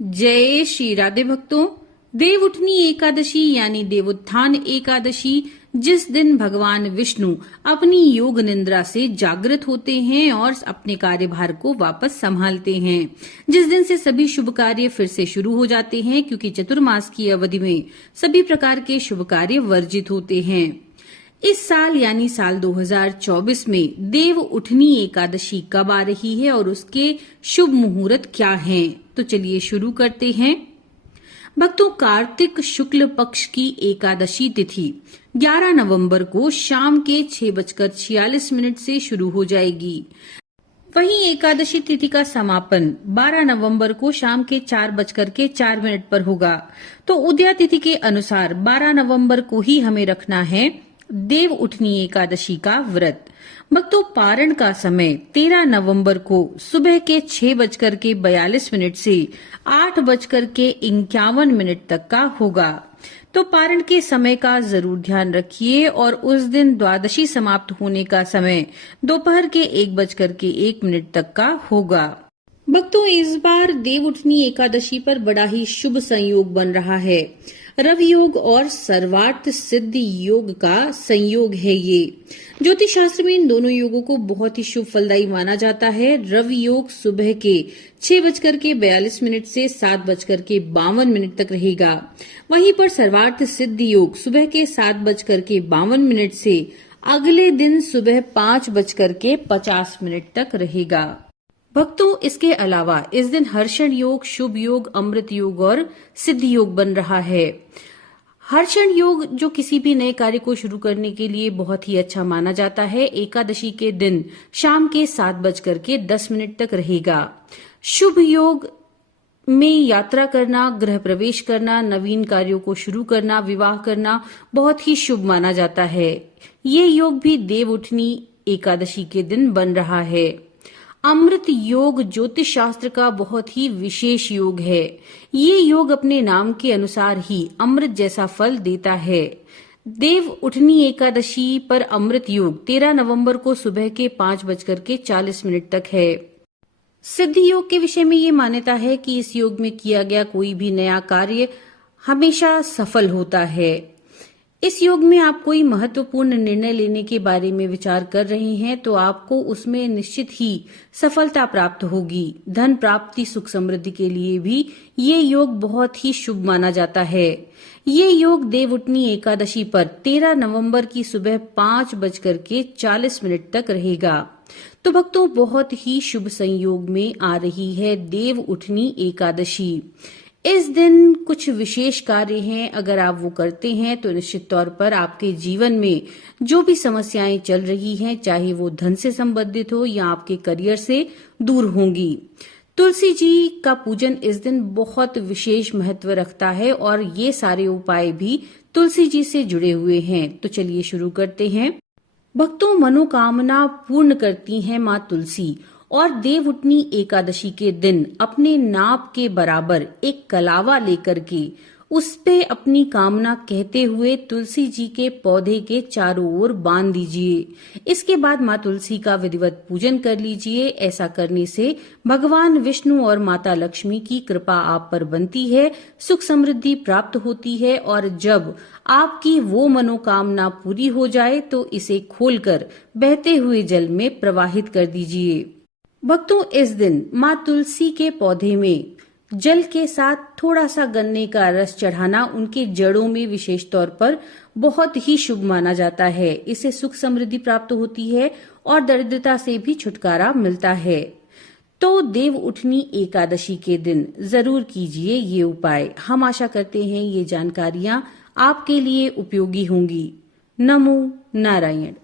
जय श्री राधे भक्तों। देव उठनी एकादशी यानी देवोत्थान एकादशी, जिस दिन भगवान विष्णु अपनी योग निद्रा से जागृत होते हैं और अपने कार्यभार को वापस संभालते हैं, जिस दिन से सभी शुभ कार्य फिर से शुरू हो जाते हैं, क्योंकि चतुर्मास की अवधि में सभी प्रकार के शुभ कार्य वर्जित होते हैं। इस साल यानी साल 2024 में देव उठनी एकादशी कब आ रही है और उसके शुभ मुहूर्त क्या हैं? तो चलिए शुरू करते हैं। भक्तों, कार्तिक शुक्ल पक्ष की एकादशी तिथि 11 नवंबर को शाम के 6:46 से शुरू हो जाएगी। वहीं एकादशी तिथि का समापन 12 नवंबर को शाम के 4:04 पर होगा। तो उदया तिथि के अनुसार 12 नवंबर को ही हमें रखना है देव उठनी एकादशी का व्रत। भक्तों, पारण का समय 13 नवंबर को सुबह के 6:42 से 8:51 तक का होगा। तो पारण के समय का जरूर ध्यान रखिए और उस दिन द्वादशी समाप्त होने का समय दोपहर के 1:01 तक का होगा। भक्तों, इस बार देव उठनी एकादशी पर बड़ा ही शुभ संयोग बन रहा है। रवि योग और सर्वार्थ सिद्धि योग का संयोग है ये। ज्योतिष शास्त्र में इन दोनों योगों को बहुत ही शुभ फलदायी माना जाता है। रवि योग सुबह के 6:42 से 7:52 तक रहेगा। वहीं पर सर्वार्थ सिद्धि योग सुबह के 7:52 से अगले दिन सुबह 5:50 तक रहेगा। भक्तों, इसके अलावा इस दिन हर्षण योग, शुभ योग, अमृत योग और सिद्धि योग बन रहा है। हर्षण योग जो किसी भी नए कार्य को शुरू करने के लिए बहुत ही अच्छा माना जाता है, एकादशी के दिन शाम के 7:10 तक रहेगा। शुभ योग में यात्रा करना, गृह प्रवेश करना, नवीन कार्यों को शुरू करना, विवाह करना बहुत ही शुभ माना जाता है। ये योग भी देव उठनी एकादशी के दिन बन रहा है। अमृत योग ज्योतिष शास्त्र का बहुत ही विशेष योग है। ये योग अपने नाम के अनुसार ही अमृत जैसा फल देता है। देव उठनी एकादशी पर अमृत योग 13 नवंबर को सुबह के 5:40 तक है। सिद्धि योग के विषय में ये मान्यता है कि इस योग में किया गया कोई भी नया कार्य हमेशा सफल होता है। इस योग में आप कोई महत्वपूर्ण निर्णय लेने के बारे में विचार कर रहे हैं तो आपको उसमें निश्चित ही सफलता प्राप्त होगी। धन प्राप्ति, सुख समृद्धि के लिए भी ये योग बहुत ही शुभ माना जाता है। ये योग देव उठनी एकादशी पर 13 नवंबर की सुबह 5:40 तक रहेगा। तो भक्तों, बहुत ही शुभ संयोग में आ रही है देव उठनी एकादशी। इस दिन कुछ विशेष कार्य हैं, अगर आप वो करते हैं तो निश्चित तौर पर आपके जीवन में जो भी समस्याएं चल रही हैं, चाहे वो धन से संबंधित हो या आपके करियर से, दूर होंगी। तुलसी जी का पूजन इस दिन बहुत विशेष महत्व रखता है और ये सारे उपाय भी तुलसी जी से जुड़े हुए हैं। तो चलिए शुरू करते हैं। भक्तों, मनोकामना पूर्ण करती हैं माँ तुलसी और देव उठनी एकादशी के दिन अपने नाप के बराबर एक कलावा लेकर के उस पे अपनी कामना कहते हुए तुलसी जी के पौधे के चारों ओर बांध दीजिए। इसके बाद माँ तुलसी का विधिवत पूजन कर लीजिए। ऐसा करने से भगवान विष्णु और माता लक्ष्मी की कृपा आप पर बनती है, सुख समृद्धि प्राप्त होती है और जब आपकी वो मनोकामना पूरी हो जाए तो इसे खोलकर बहते हुए जल में प्रवाहित कर दीजिए। भक्तों, इस दिन माँ तुलसी के पौधे में जल के साथ थोड़ा सा गन्ने का रस चढ़ाना उनके जड़ों में विशेष तौर पर बहुत ही शुभ माना जाता है। इससे सुख समृद्धि प्राप्त होती है और दरिद्रता से भी छुटकारा मिलता है। तो देव उठनी एकादशी के दिन जरूर कीजिए ये उपाय। हम आशा करते हैं ये जानकारियां आपके लिए उपयोगी होंगी। नमो नारायण।